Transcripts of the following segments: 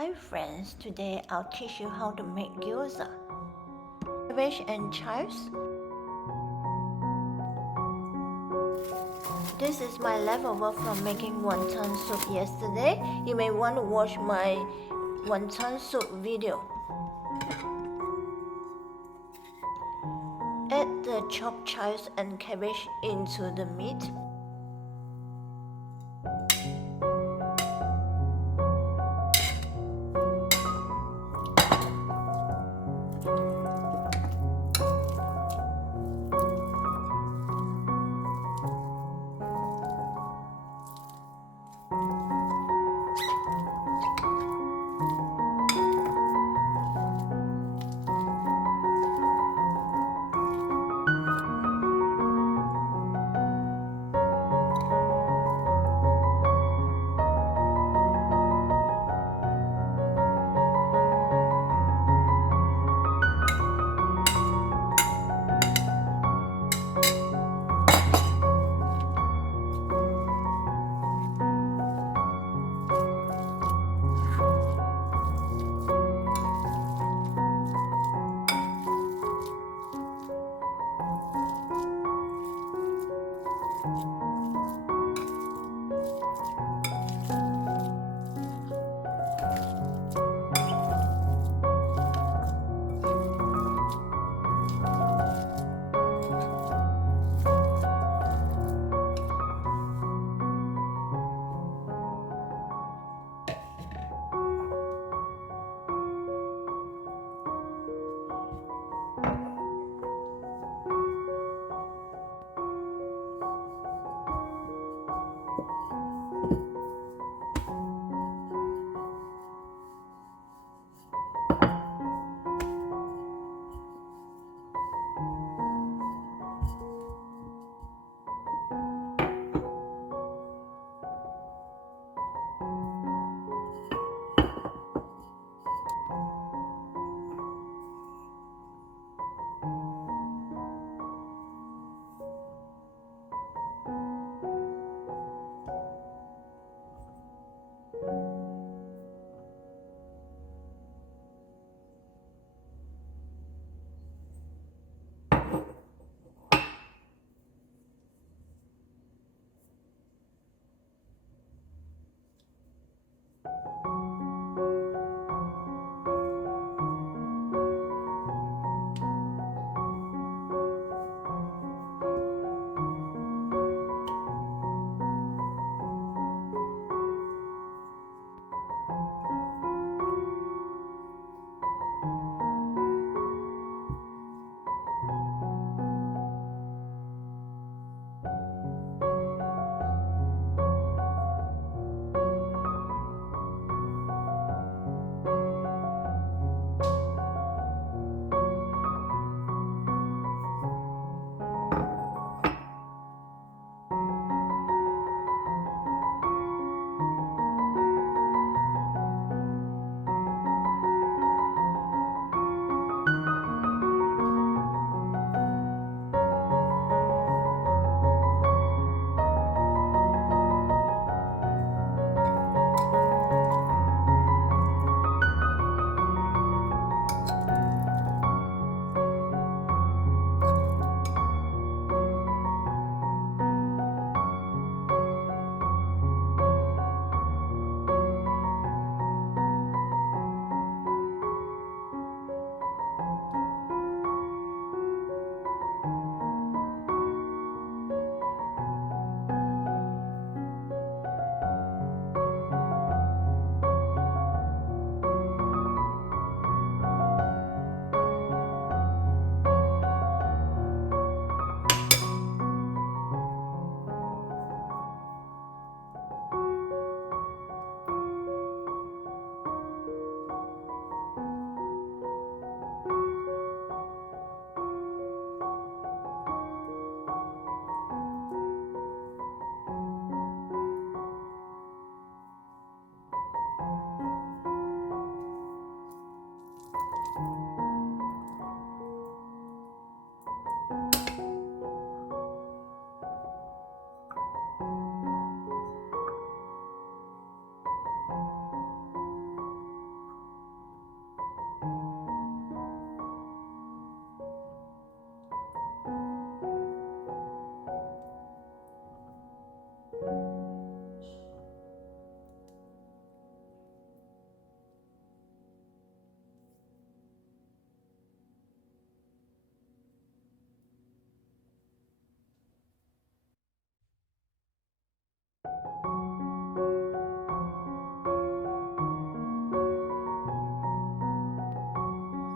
Hi friends, today I'll teach you how to make gyoza. Cabbage and chives. This is my leftover from making wonton soup yesterday. You may want to watch my wonton soup video. Add the chopped chives and cabbage into the meat.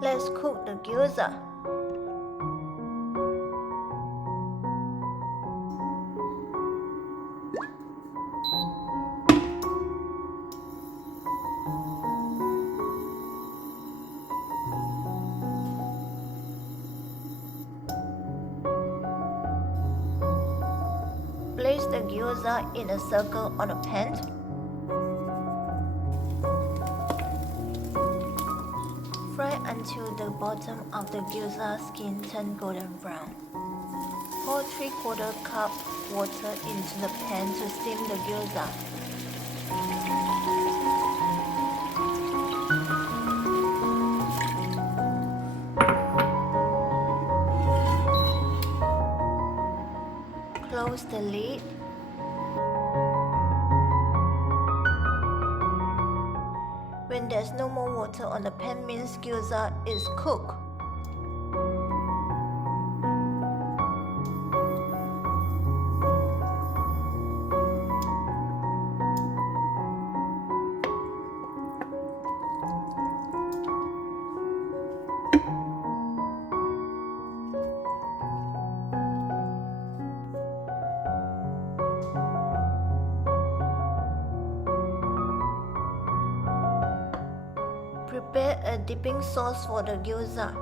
Let's cook the gyoza. Place the gyoza in a circle on a pan. Fry until the bottom of the gyoza skin turns golden brown. Pour 3/4 cup water into the pan to steam the gyoza. Close the lid. When there's no more water on the pan means gyoza is cooked. Prepare a dipping sauce for the gyoza.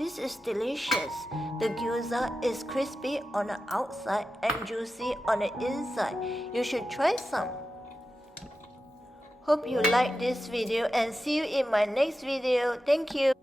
This is delicious. The gyoza is crispy on the outside and juicy on the inside. You should try some. Hope you like this video and see you in my next video. Thank you.